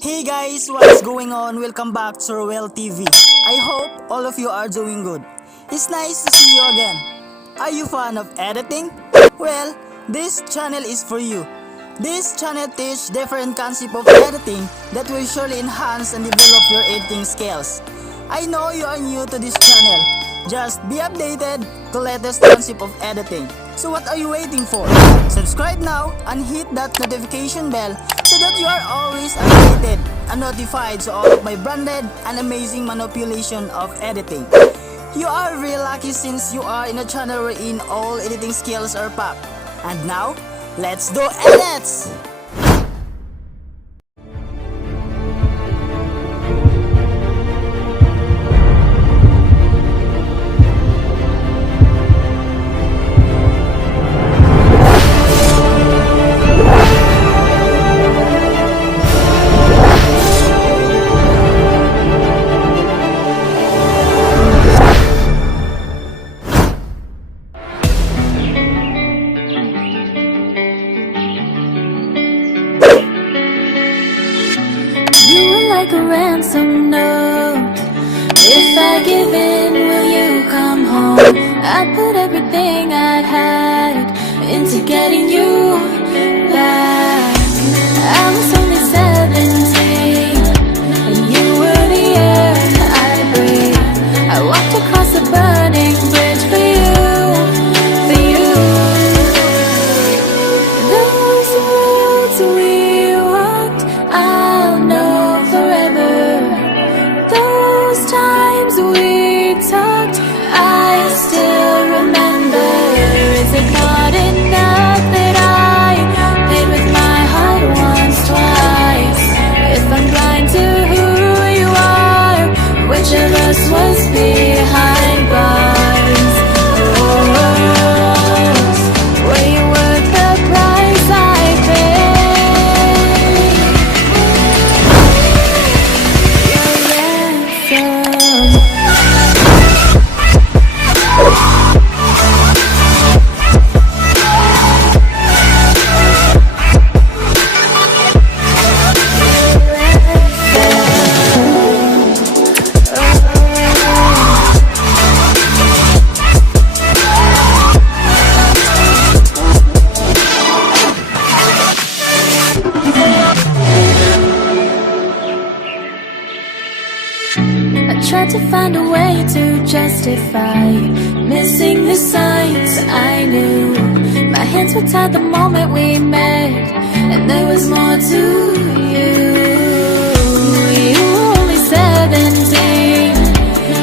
Hey guys, what's going on? Welcome back to RuelTV. I hope all of you are doing good. It's nice to see you again. Are you fan of editing? Well, this channel is for you. This channel teaches different concepts of editing that will surely enhance and develop your editing skills. I know you are new to this channel. Just be updated to latest concept of editing. So what are you waiting for? Subscribe now and hit that notification bell so that you are always updated and notified to all of my branded and amazing manipulation of editing. You are really lucky since you are in a channel wherein all editing skills are packed. And now, let's do edits! Like a ransom note. If I give in, will you come home? I put everything I had into getting you back. I was only 17, and you were the air I breathed. I walked across a burning bridge for you, for you. Those roads we walked, I'll know forever. Those times we talked, I still remember. Is it not enough that I paid with my heart once, twice? If I'm blind to who you are, which of us was behind bars? Oh, were you worth the price I paid? Your ransom. I tried to find a way to justify missing the signs I knew. My hands were tied the moment we met, and there was more to you. You were only 17,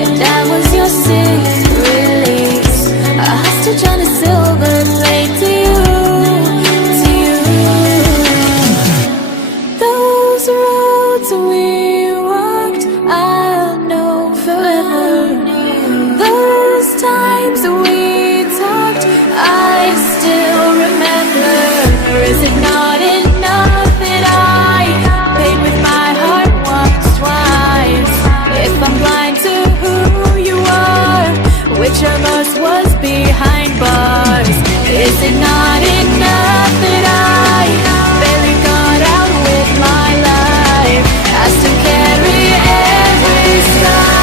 and I was your sixth release, a hostage on a silver plate to you, to you. Those roads we walked, I'll know forever. Those times we talked, I still remember. Is it not enough that I paid with my heart once, twice? If I'm blind to who you are, which of us was behind bars? Is it not enough that I barely got out with my life? I still carry every scar.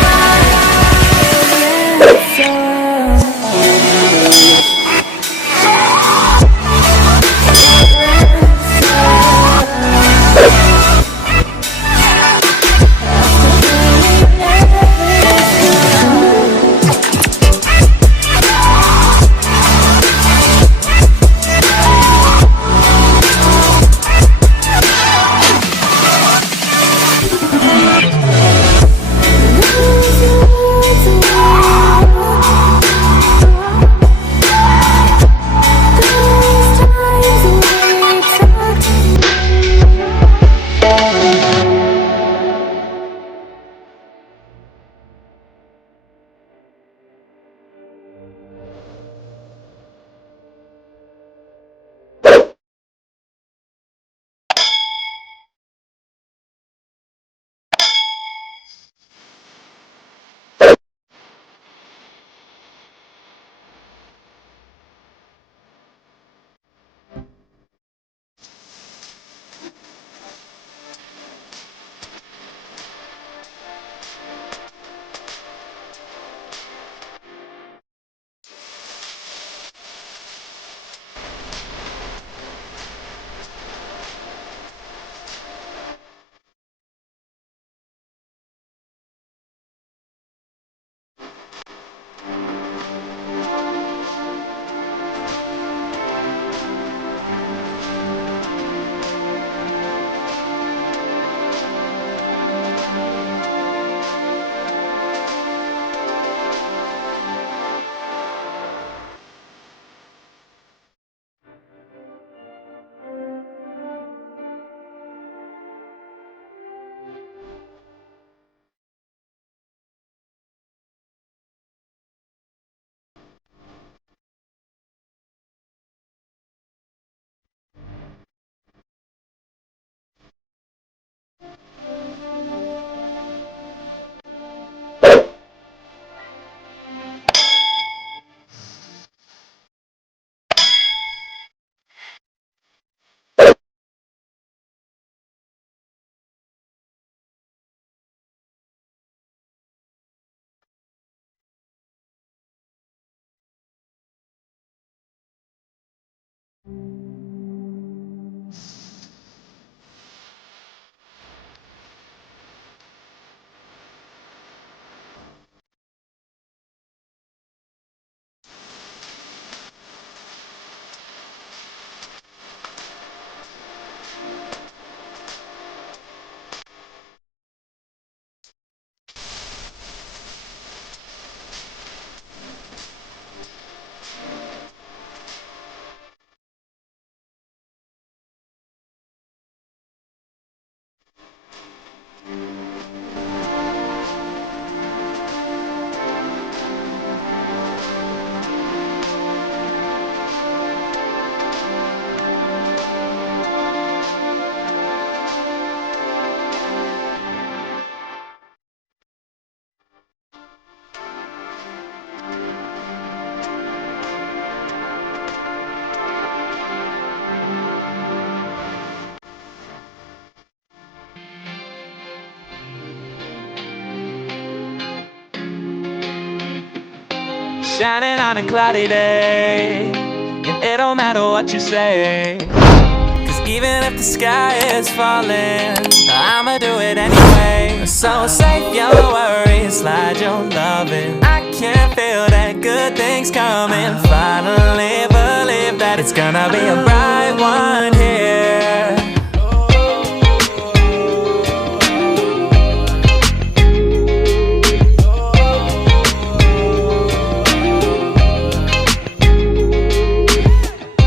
Shining on a cloudy day, and it don't matter what you say. Cause even if the sky is falling, I'ma do it anyway. So save your worries, slide your loving. I can feel that good things coming. Finally believe that it's gonna be a bright one here.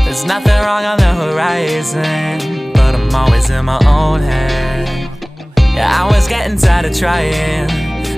There's nothing wrong on the horizon, but I'm always in my own head. Yeah, I was getting tired of trying,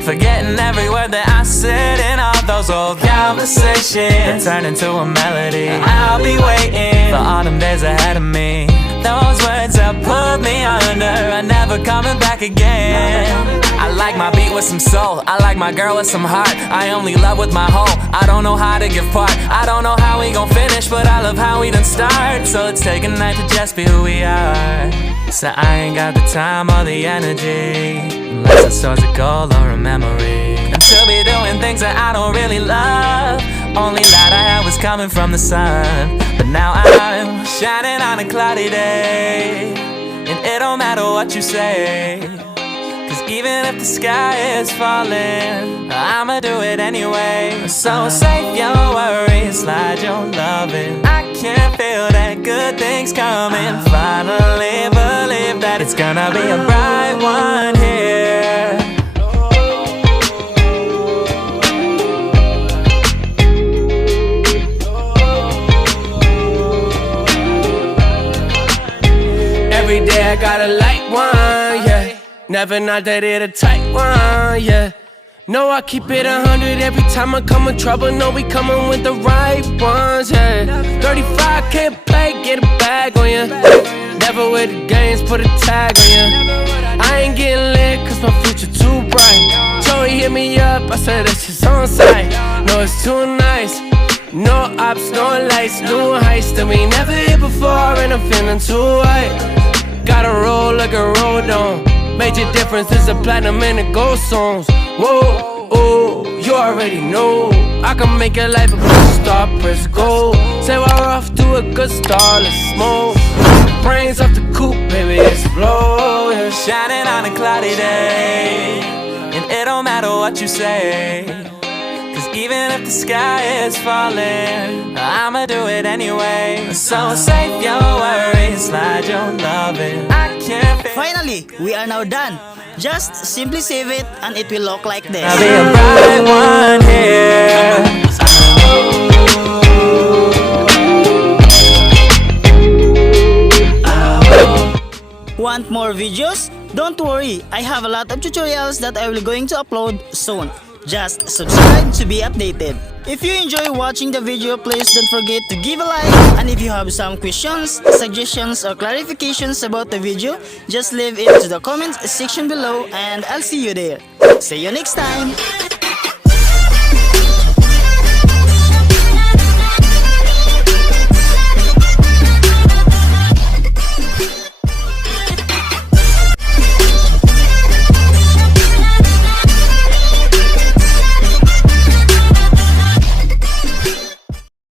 forgetting every word that I said in all those old conversations. Turn into a melody. I'll be waiting for autumn days ahead of me. Those words that put me under are never coming back again. I like my beat with some soul, I like my girl with some heart. I only love with my whole, I don't know how to give part. I don't know how we gon' finish, but I love how we done start. So let's take a night to just be who we are. So I ain't got the time or the energy, unless it's towards a goal or a memory. And to be doing things that I don't really love. Only light I had was coming from the sun, but now I'm shining on a cloudy day, and it don't matter what you say. Cause even if the sky is falling, I'ma do it anyway. So save your worries, slide your loving. I can feel that good things coming. Finally believe that it's gonna be a bright one here. Every day I got a light one, yeah. Never not that it a tight one, yeah. No, I keep it 100 every time I come in trouble. No, we coming with the right ones, yeah. 35 can't play, get a bag on ya. Never with the games, put a tag on ya. I ain't getting lit cause my future too bright. Joey hit me up, I said that shit's on site. No, it's too nice. No ops, no lights, new heights that we never hit before, and I'm feeling too white. Gotta roll like a road on. Major difference is a platinum and a gold songs. Whoa, oh, you already know I can make your life a good star, press gold. Say we're off to a good start, let's smoke. Brains off the coupe, baby, explode, yeah. Shining on a cloudy day, and it don't matter what you say. Cause even if the sky is falling, I'ma do it anyway. So save your worries, slide your loving. I can't feel. Finally, we are now done. Just simply save it and it will look like this. I'll be a bright one here. Want more videos? Don't worry, I have a lot of tutorials that I will going to upload soon. Just subscribe to be updated. If you enjoy watching the video, please don't forget to give a like. And if you have some questions, suggestions or clarifications about the video, just leave it to the comment section below and I'll see you there. See you next time!